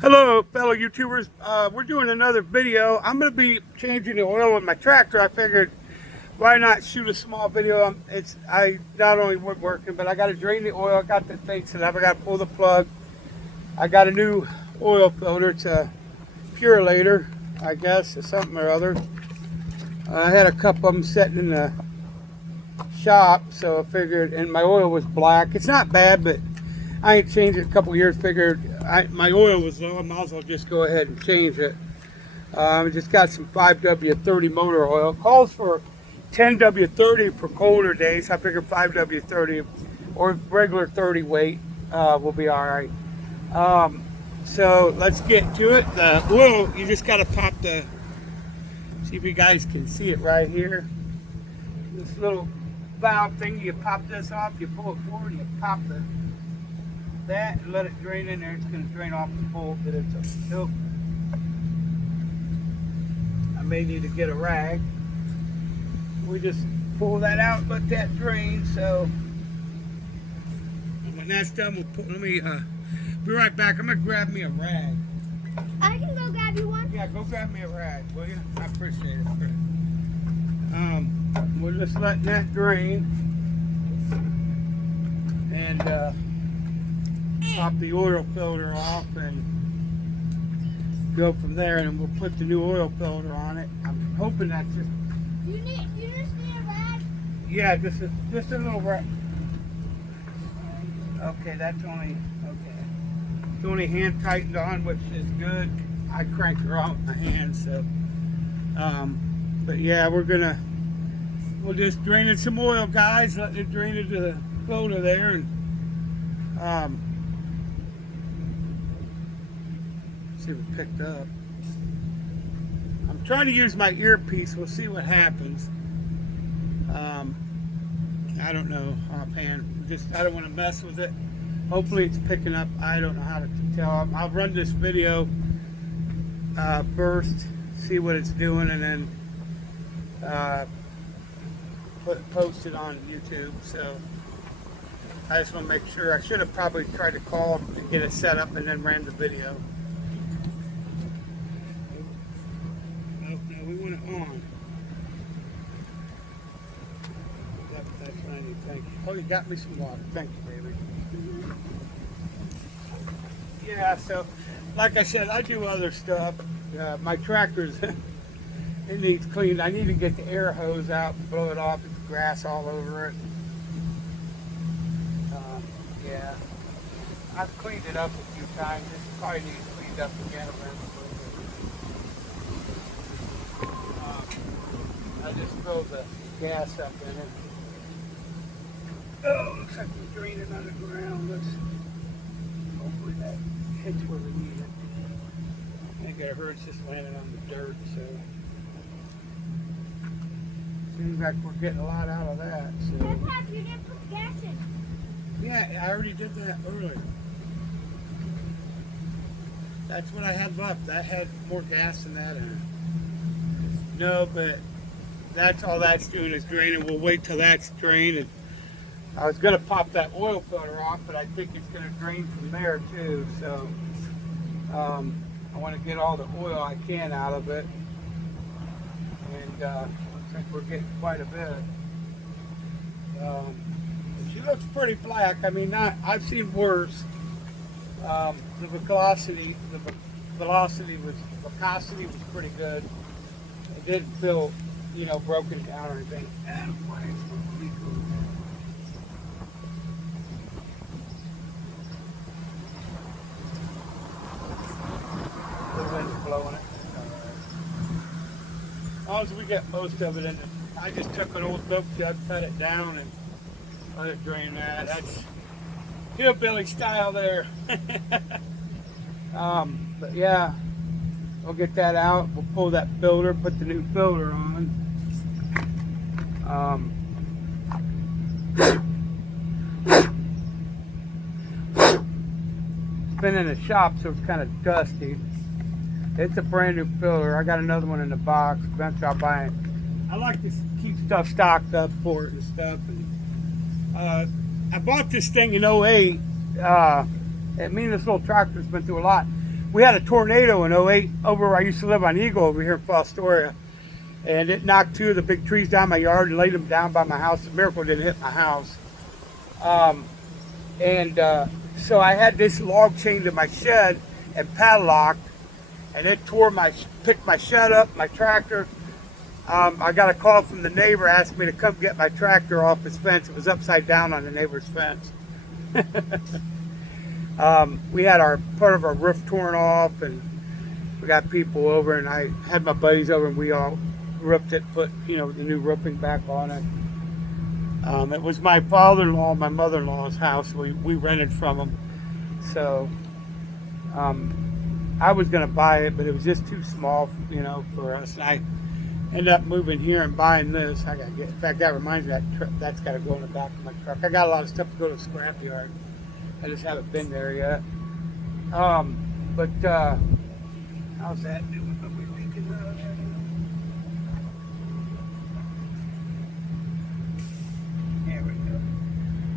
Hello, fellow YouTubers. We're doing another video. I'm going to be changing the oil in my tractor. I figured, why not shoot a small video? I not only woodworking, but I got to drain the oil. I got the thing set up. I got to pull the plug. I got a new oil filter. It's a Purelator, I guess, or something or other. I had a couple of them sitting in the shop, so I figured, and my oil was black. It's not bad, but I ain't changed it a couple of years. Figured my oil was low. I might as well just go ahead and change it. I just got some 5W30 motor oil. It calls for 10W30 for colder days. I figured 5W30 or regular 30 weight will be all right. So let's get to it. The oil, you just got to pop the, see if you guys can see it right here. This little valve thing, you pop this off, you pull it forward, you pop that and let it drain in there. It's going to drain off the bolt that it's a silk. I may need to get a rag. We just pull that out, let that drain. So when that's done, we'll put, let me be right back. I'm going to grab me a rag. I can go grab you one. Yeah, go grab me a rag, will you? I appreciate it. We're just letting that drain and pop the oil filter off and go from there, and we'll put the new oil filter on it. I'm hoping that's just. You just need a rag? Yeah, just a little rag. Okay, that's only okay. It's only hand tightened on, which is good. I cranked her out with my hand, so. But yeah, we'll just drain in some oil, guys. Let it drain into the filter there, and see if it picked up. I'm trying to use my earpiece. We'll see what happens. I don't know offhand. I don't want to mess with it. Hopefully it's picking up. I don't know how to tell. I'll run this video first, see what it's doing, and then post it on YouTube. So I just want to make sure. I should have probably tried to call and get it set up and then ran the video. No, we want it on. That's what I need. Thank you. Oh, you got me some water. Thank you, baby. Yeah, so like I said, I do other stuff. My tractor's it needs cleaned. I need to get the air hose out and blow it off. It's grass all over it. Yeah, I've cleaned it up a few times. This probably needs cleaned up again. I just throw the gas up in it. Oh, looks like we're draining underground. Hopefully that hits where we need it. I think it hurts just landing on the dirt, so. Seems like we're getting a lot out of that. So. Pap, you didn't put the gas in. Yeah, I already did that earlier. That's what I had left. That had more gas than that in it. No, but that's all that's doing is draining. We'll wait till that's drained. And I was going to pop that oil filter off, but I think it's going to drain from there too. So I want to get all the oil I can out of it. And looks like we're getting quite a bit. She looks pretty black. I mean, I've seen worse. The viscosity was pretty good. It didn't feel, broken down or anything. The wind's blowing it. As long as we get most of it in, I just took an old milk jug, cut it down, and let it drain that. That's hillbilly style there. But yeah, we'll get that out. We'll pull that filter, put the new filter on. It's been in the shop, so it's kind of dusty. It's a brand new filter. I got another one in the box. Eventually I'll buy it. I like to keep stuff stocked up for it and stuff. And I bought this thing in '08. I mean, this little tractor's been through a lot. we had a tornado in '08 over where I used to live on Eagle over here in Fostoria. And it knocked 2 of the big trees down my yard and laid them down by my house. The miracle didn't hit my house. So I had this log chained to my shed and padlocked, and it picked my shed up, my tractor. I got a call from the neighbor asking me to come get my tractor off his fence. It was upside down on the neighbor's fence. We had part of our roof torn off, and we got people over, and I had my buddies over, and we all roofed it, put the new roofing back on it. It was my father-in-law and my mother-in-law's house. We rented from them. So I was going to buy it, but it was just too small, for us. And I ended up moving here and buying this. In fact, that reminds me that's got to go in the back of my truck. I got a lot of stuff to go to the scrapyard. I just haven't been there yet. How's that doing?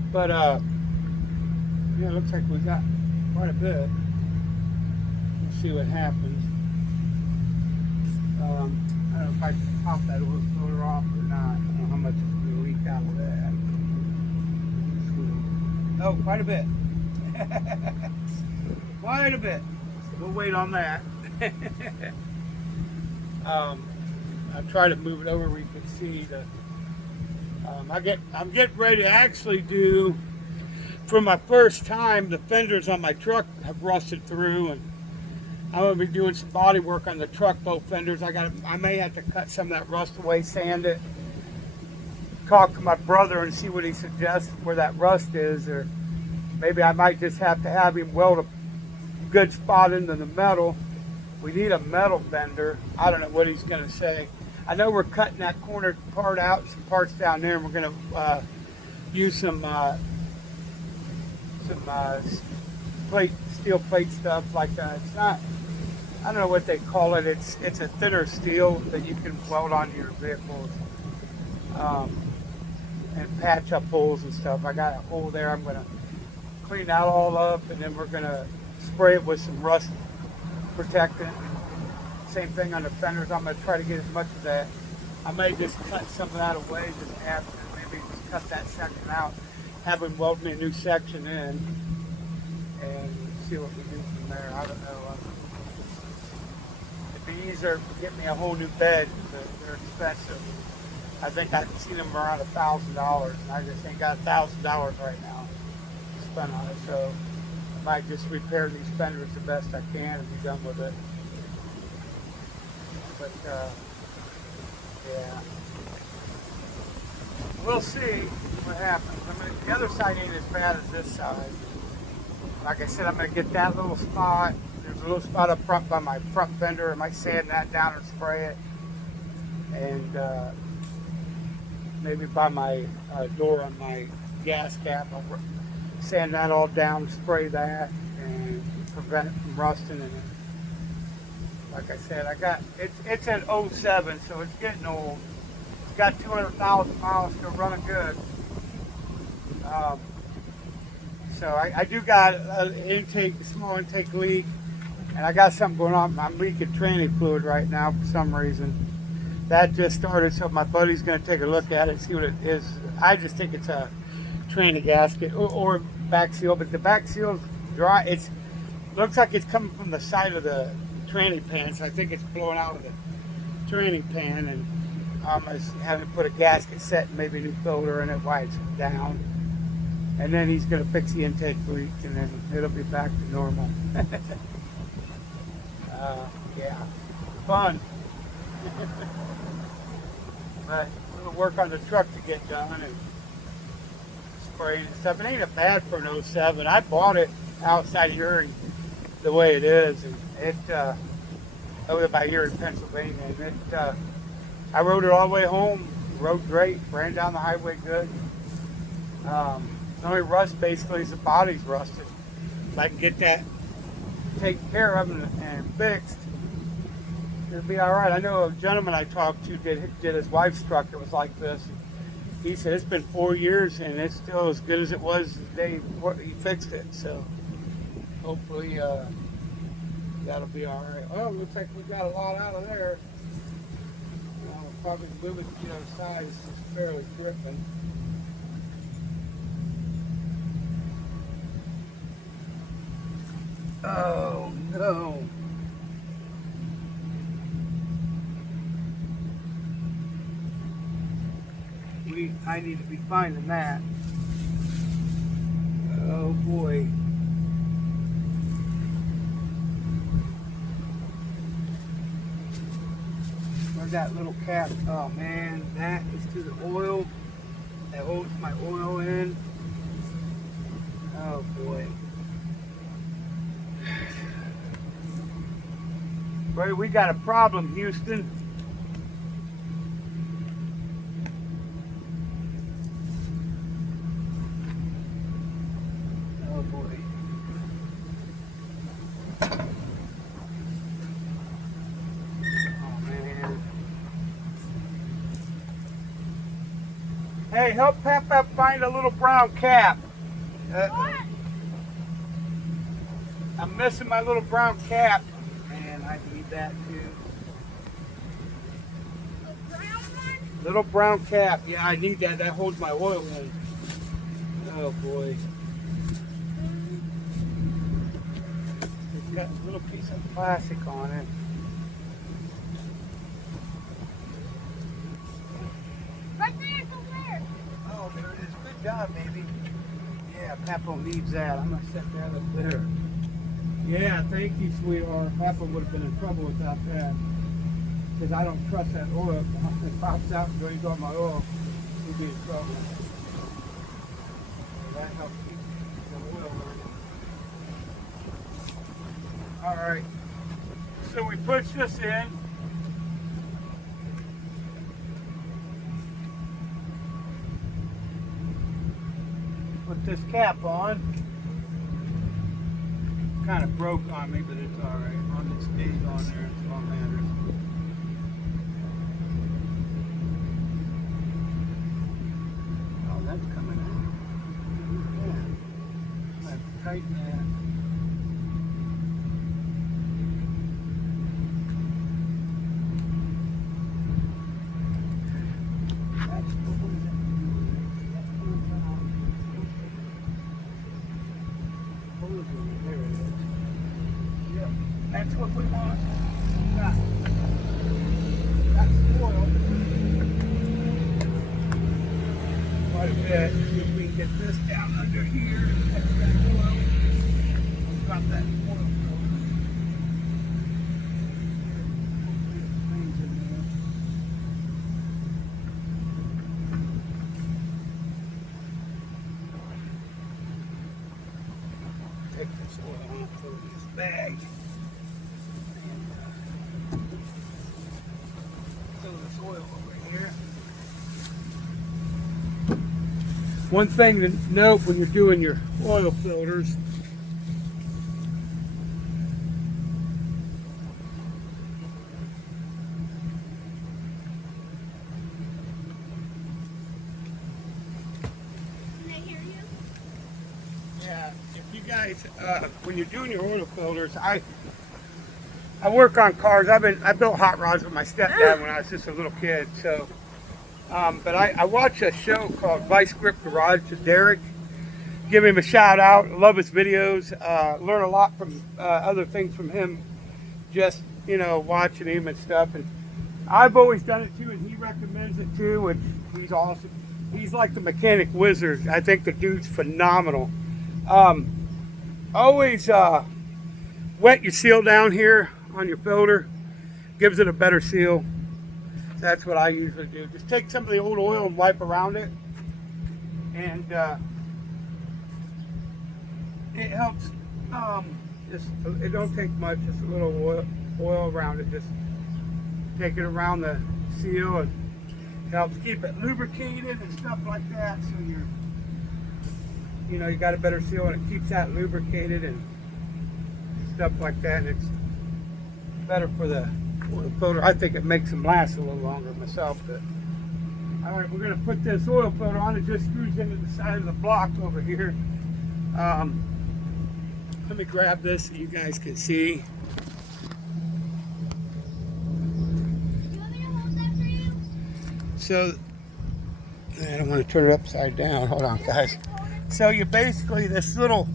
But it looks like we got quite a bit. We'll see what happens. I don't know if I can pop that oil filter off or not. I don't know how much is going to leak out of that. Oh, quite a bit. Quite a bit. We'll wait on that. I'll try to move it over where you can see the. I'm getting ready to actually do, for my first time, the fenders on my truck have rusted through, and I'm going to be doing some body work on the truck, both fenders. I may have to cut some of that rust away, sand it, talk to my brother and see what he suggests where that rust is, or maybe I might just have to have him weld a good spot into the metal. We need a metal fender. I don't know what he's going to say. I know we're cutting that corner part out, some parts down there, and we're going to use some steel plate stuff like that. It's not, I don't know what they call it. It's a thinner steel that you can weld onto your vehicles and patch up holes and stuff. I got a hole there. I'm going to clean that all up, and then we're going to spray it with some rust protectant. Same thing on the fenders. I'm going to try to get as much of that. I may just cut some of that away, just after, maybe just cut that section out, have them weld me a new section in, and see what we do from there. I don't know. It'd be easier to get me a whole new bed. They're expensive. I think I've seen them around $1,000, and I just ain't got $1,000 right now to spend on it. So I might just repair these fenders the best I can and be done with it. But yeah, we'll see what happens. The other side ain't as bad as this side. Like I said, I'm going to get that little spot. There's a little spot up front by my front fender. I might sand that down and spray it. And maybe by my door on my gas cap, I'll sand that all down, spray that, and prevent it from rusting. And like I said, it's an '07, so it's getting old. It's got 200,000 miles, still running good. So I do got a small intake leak, and I got something going on. I'm leaking tranny fluid right now for some reason. That just started, so my buddy's going to take a look at it and see what it is. I just think it's a tranny gasket or back seal, but the back seal's dry. It looks like it's coming from the side of the tranny pan, so I think it's blowing out of the tranny pan, and I'm just having to put a gasket set and maybe a new filter in it while it's down, and then he's going to fix the intake leak, and then it'll be back to normal. Yeah, fun. But a little work on the truck to get done, and spraying and stuff. It ain't bad for an '07. I bought it outside here the way it is, and it over by here in Pennsylvania, and I rode it all the way home. Rode great, ran down the highway good. The only rust basically is the body's rusted. If I can get that taken care of and fixed, it'll be all right. I know a gentleman I talked to did his wife's truck. It was like this. He said it's been 4 years and it's still as good as it was the day he fixed it. So hopefully That'll be all right. Oh, looks like we got a lot out of there. We'll probably move it to the other side. It's just fairly dripping. Oh no. I need to be finding that. Oh boy. Where's that little cap? Oh man, that is to the oil. That holds my oil in. Oh boy. Boy, we got a problem, Houston. Oh boy. Oh man. Hey, help Pep find a little brown cap. What? I'm missing my little brown cap. Man, I need that too. A brown one? Little brown cap. Yeah, I need that. That holds my oil in. Oh boy. It's got a little piece of plastic on it. Right there, it's over there. Oh, there it is. Good job, baby. Yeah, Papa needs that. I'm going to set that up there. Yeah, thank you, sweetheart. Papa would have been in trouble without that. Because I don't trust that oil. If it pops out and drains all my oil, we'd be in trouble. So that helps keep the oil running. Alright. So we push this in. Put this cap on. Kind of broke on me, but it's alright. On it stays on there, it's all matters. Oh, that's coming out. Yeah. Let's tighten that. That's there it is. Yep, that's what we want. That's oil. Quite a bit. See if we can get this down under here. That's that oil. Drop that oil. Take this oil off of this bag. And throw this oil over here. One thing to note when you're doing your oil filters, Can I hear you? yeah, if you guys, when you're doing your oil filters, I work on cars. I built hot rods with my stepdad when I was just a little kid. So, but I watch a show called Vice Grip Garage with Derek. Give him a shout out. Love his videos. Learn a lot from other things from him. Just watching him and stuff. And I've always done it too, and he recommends it too. Which he's awesome. He's like the mechanic wizard. I think the dude's phenomenal. Always wet your seal down here on your filter. Gives it a better seal. That's what I usually do. Just take some of the old oil and wipe around it. And it helps. It don't take much. Just a little oil around it. Just take it around the seal. And it helps keep it lubricated and stuff like that. So you got a better seal, and it keeps that lubricated and stuff like that. And it's better for the oil filter. I think it makes them last a little longer myself. But all right, we're going to put this oil filter on. It just screws into the side of the block over here. Let me grab this so you guys can see. So I don't want to turn it upside down. Hold on, guys. So you basically, this little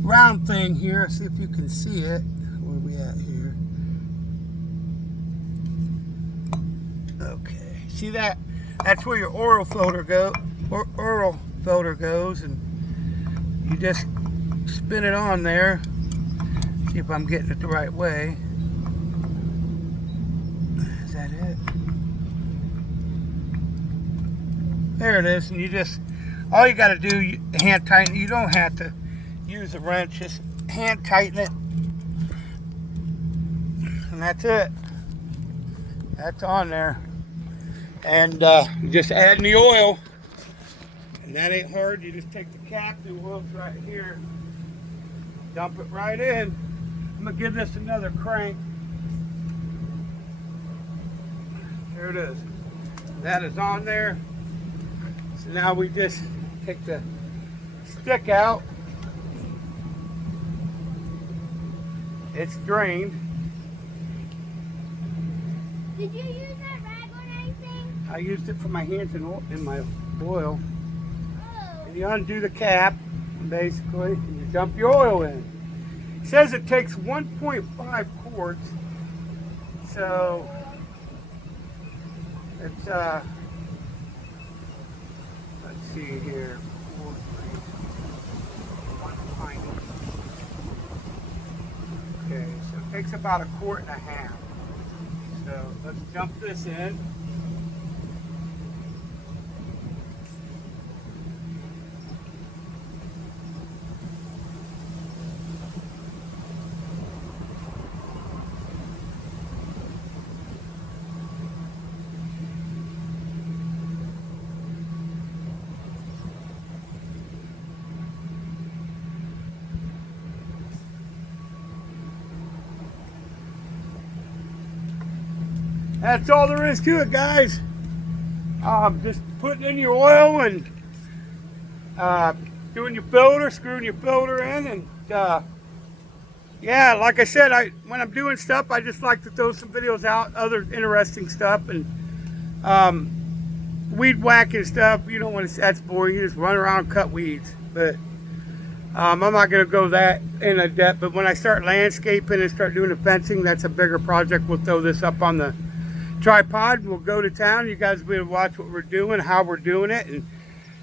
round thing here, see if you can see it. Where are we at here? Okay. See that? That's where your oil filter goes, and you just spin it on there. See if I'm getting it the right way. Is that it? There it is, and you just, all you got to do, you hand tighten. You don't have to use a wrench, just hand tighten it, and that's it. That's on there, and you just add the oil, and that ain't hard. You just take the cap, the oil's right here, dump it right in. I'm gonna give this another crank. There it is. That is on there. So now we just take the stick out. It's drained. Did you use that rag on anything? I used it for my hands in my oil. Oh. And you undo the cap, basically, and you dump your oil in. It says it takes 1.5 quarts. So it's let's see here. 1 pint. Okay, so it takes about 1.5 quarts. So let's dump this in. That's all there is to it, guys. Just putting in your oil and doing your filter, screwing your filter in, and yeah, like I said, when I'm doing stuff, I just like to throw some videos out, other interesting stuff, and weed whacking stuff. You don't want to. That's boring. You just run around and cut weeds, but I'm not going to go that in a depth. But when I start landscaping and start doing the fencing, that's a bigger project. We'll throw this up on the tripod. We'll go to town. You guys will be able to watch what we're doing, how we're doing it, and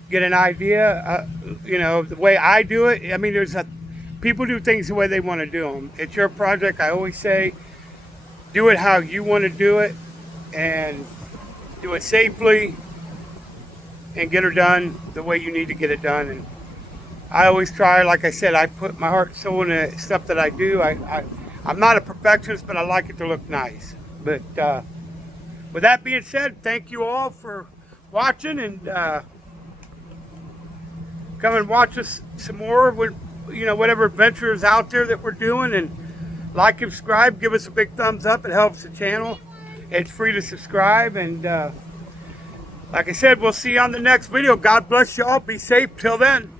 get an idea. You know, the way I do it. I mean, people do things the way they want to do them. It's your project. I always say, do it how you want to do it, and do it safely, and get her done the way you need to get it done. And I always try, like I said, I put my heart and soul in the stuff that I do. I'm not a perfectionist, but I like it to look nice. But with that being said, thank you all for watching, and come and watch us some more with, you know, whatever adventures out there that we're doing, and like and subscribe. Give us a big thumbs up. It helps the channel. It's free to subscribe, and like I said, we'll see you on the next video. God bless you all. Be safe till then.